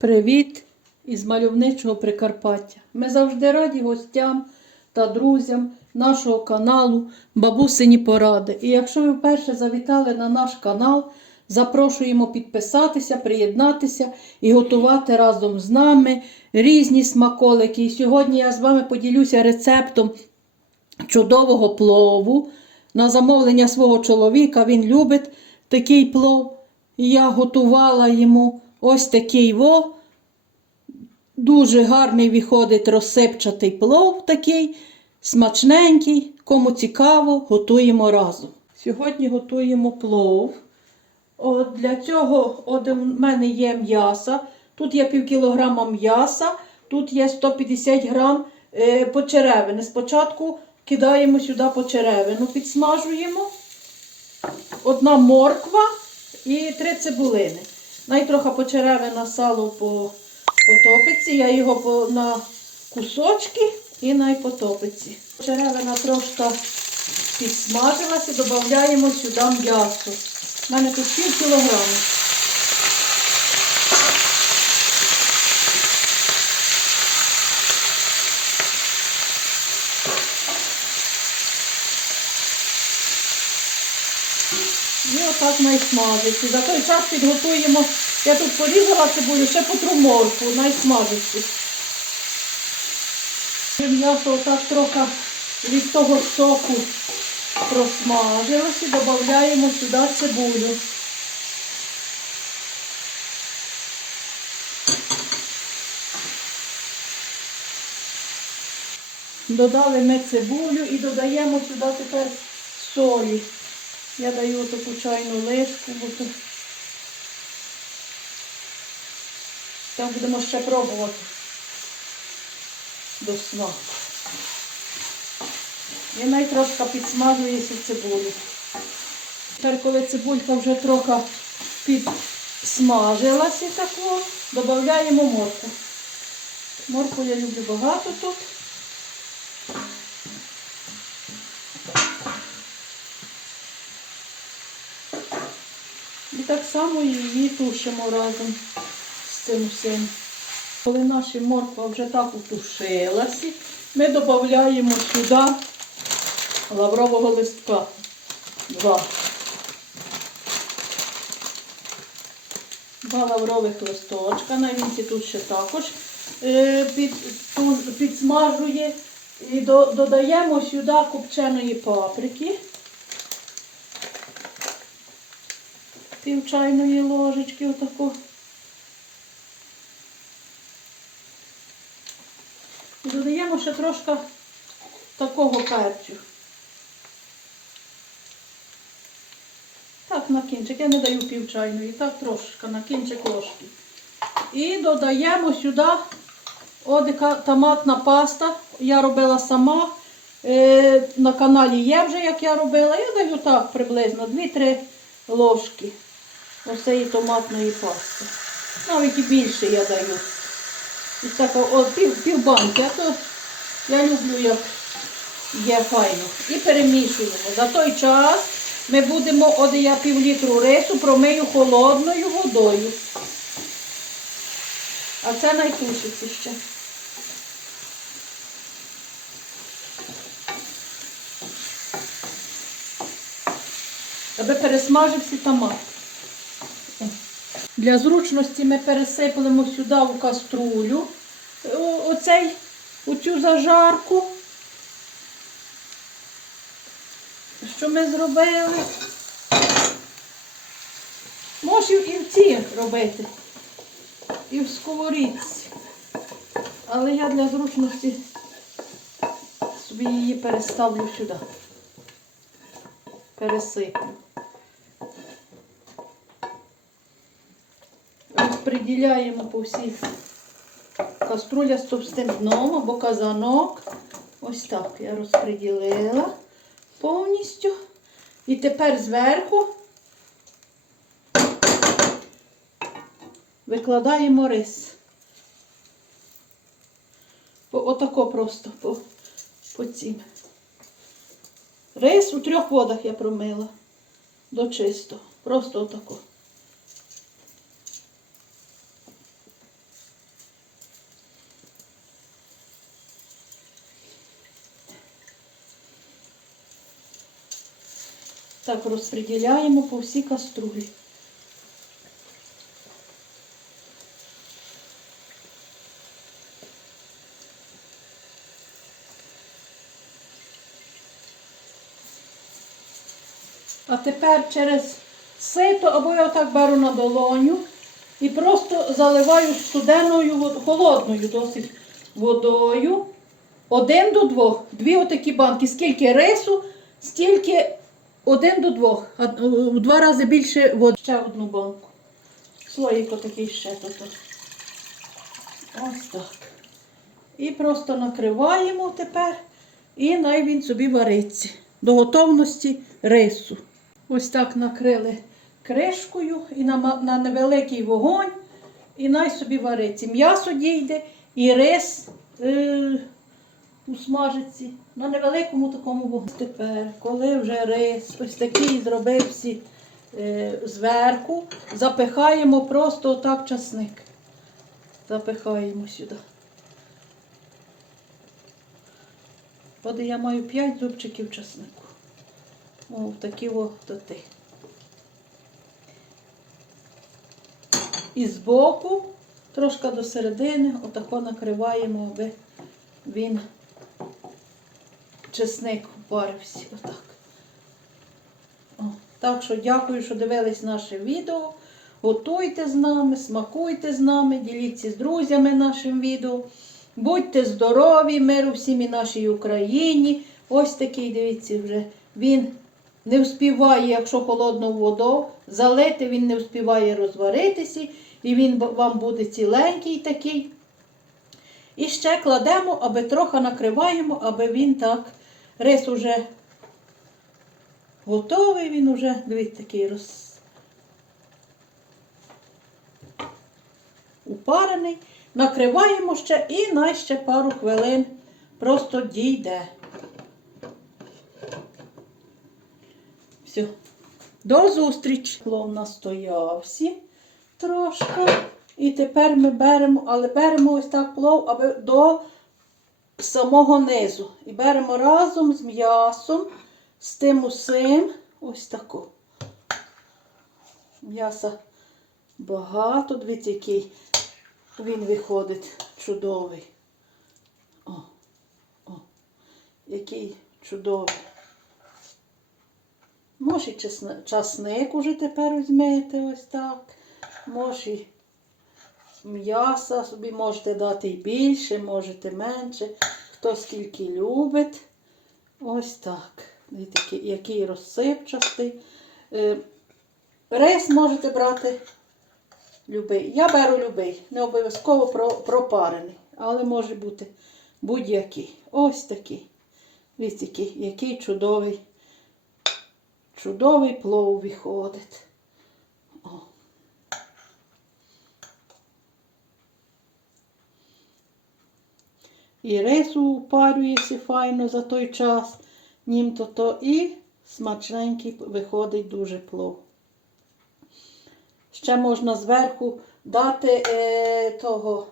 Привіт із мальовничого Прикарпаття. Ми завжди раді гостям та друзям нашого каналу Бабусині Поради. І якщо ви вперше завітали на наш канал, запрошуємо підписатися, приєднатися і готувати разом з нами різні смаколики. І сьогодні я з вами поділюся рецептом чудового плову. На замовлення свого чоловіка він любить такий плов. І я готувала йому ось такий во. Дуже гарний виходить розсипчатий плов такий, смачненький. Кому цікаво, готуємо разом. Сьогодні готуємо плов. От для цього от у мене є м'яса. Тут є пів кілограма м'яса, тут є 150 грам е, почеревини. Спочатку кидаємо сюди почеревину, підсмажуємо. Одна морква і три цибулини. Най трохи почеревина сало по потопиться. Я його на кусочки і най потопиться. Черевина трошки підсмажилася, додаємо сюди м'ясо. У мене тут пів кілограма. Отак найсмажиться. За той час підготуємо. Я тут порізала цибулю, ще потру морку, найсмажиться. М'ясо отак трохи від того соку просмажилося, додаємо сюди цибулю. Додали ми цибулю і додаємо сюди тепер солі. Я даю таку чайну тут так будемо ще пробувати до смаку. І най трошки підсмажується цибулю. Тепер, коли цибулька вже трохи підсмажилася додаємо морку. Морку я люблю багато тут. Само її тушимо разом з цим всім. Коли наша морква вже так утушилася, ми додаємо сюди лаврового листка. Два. Два лаврових листочка. На вінці тут ще також е, під, підсмажує. І додаємо сюди копченої паприки. Пів чайної ложечки отаку. І додаємо ще трошки такого перцю. Так, на кінчик. Я не даю пів чайної, так трошки, на кінчик ложки. І додаємо сюди одика томатна паста. Я робила сама. Е, на каналі є вже, як я робила. Я даю так приблизно 2-3 ложки цієї томатної пасти. Навіть і більше я даю. Ось так, о, пів, пів банки, а то я люблю, як є файно. І перемішуємо. За той час ми будемо, от я пів літру рису промию холодною водою. А це найтушиться ще. Аби пересмажився томат. Для зручності ми пересиплемо сюди в каструлю оцей, оцю зажарку, що ми зробили. Можу і в ці робити, і в сковорідці. Але я для зручності собі її переставлю сюди. Пересиплю. Розподіляємо по всій каструля з товстим дном або казанок. Ось так я розподілила повністю. І тепер зверху викладаємо рис. Отако просто по, по цім. Рис у трьох водах я промила до чисто. Просто отако. Так розподіляємо по всій каструлі. А тепер через сито або я отак беру на долоню і просто заливаю студеною, холодною досить водою. Один до двох. Дві отакі банки. Скільки рису, стільки один до двох. А, В два рази більше води. Ще одну банку. Слоїк отакий ще тут. Ось так. І просто накриваємо тепер. І най він собі вариться. До готовності рису. Ось так накрили кришкою і на, на невеликий вогонь. І най собі вариться. М'ясо дійде і рис е, у смажиці на невеликому такому вогні. Тепер, коли вже рис ось такий зробився е, зверху, запихаємо просто отак часник. Запихаємо сюди. От я маю 5 зубчиків часнику. О, такі о. І збоку, трошки до середини, отако накриваємо, аби він чесник варився. Отак. Так що дякую, що дивились наше відео. Готуйте з нами, смакуйте з нами, діліться з друзями нашим відео. Будьте здорові, миру всім і нашій Україні. Ось такий, дивіться, вже він не вспіває, якщо холодну воду, залити він не вспіває розваритися, і він вам буде ціленький такий. І ще кладемо, аби трохи накриваємо, аби він так. Рис уже готовий, він уже, дивіться, такий роз... упарений. Накриваємо ще і на ще пару хвилин просто дійде. Все. До зустрічі. Плов настоявся трошки. І тепер ми беремо, але беремо ось так плов, аби до самого низу. І беремо разом з м'ясом, з тим усім, ось таку. М'яса багато, дивіться, який він виходить чудовий. О, о, який чудовий. Може, і часник уже тепер візьмете ось так. Може, і м'яса собі можете дати і більше, можете менше. Хто скільки любить. Ось так. Дивіться, який- розсипчастий. Е, Рис можете брати любий. Я беру любий, не обов'язково пропарений, але може бути будь-який. Ось такий. Дивіться, який чудовий, чудовий плов виходить. І рис упарюється файно за той час, німто то і смачненький виходить дуже плов. Ще можна зверху дати е, того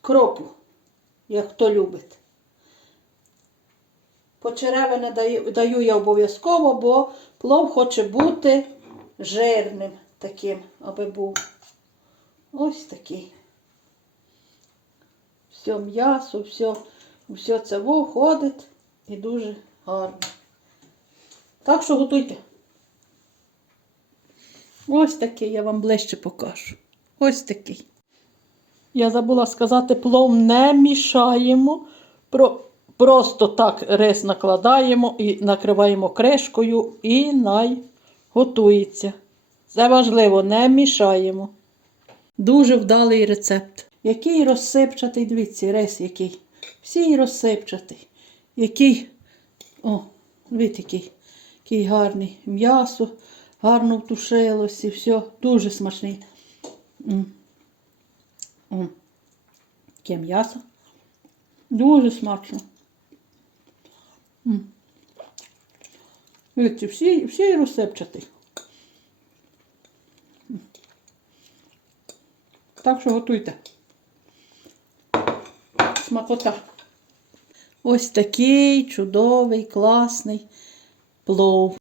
кропу, як хто любить. Почеревини даю, даю я обов'язково, бо плов хоче бути жирним таким, аби був. Ось такий. Все м'ясо, все, все це виходить і дуже гарно. Так що готуйте. Ось такий я вам ближче покажу. Ось такий. Я забула сказати, плов не мішаємо. Про, просто так рис накладаємо і накриваємо кришкою і най готується. Це важливо, не мішаємо. Дуже вдалий рецепт. Який розсипчатий, дивіться, рис який. Всій розсипчатий. Який, о, дивіться, який, який гарний м'ясо, гарно втушилося, все, дуже смачний. Таке м'ясо. Дуже смачно. Дивіться, всі, всі розсипчатий. Так що готуйте. Смакота. Ось такий чудовий, класний плов.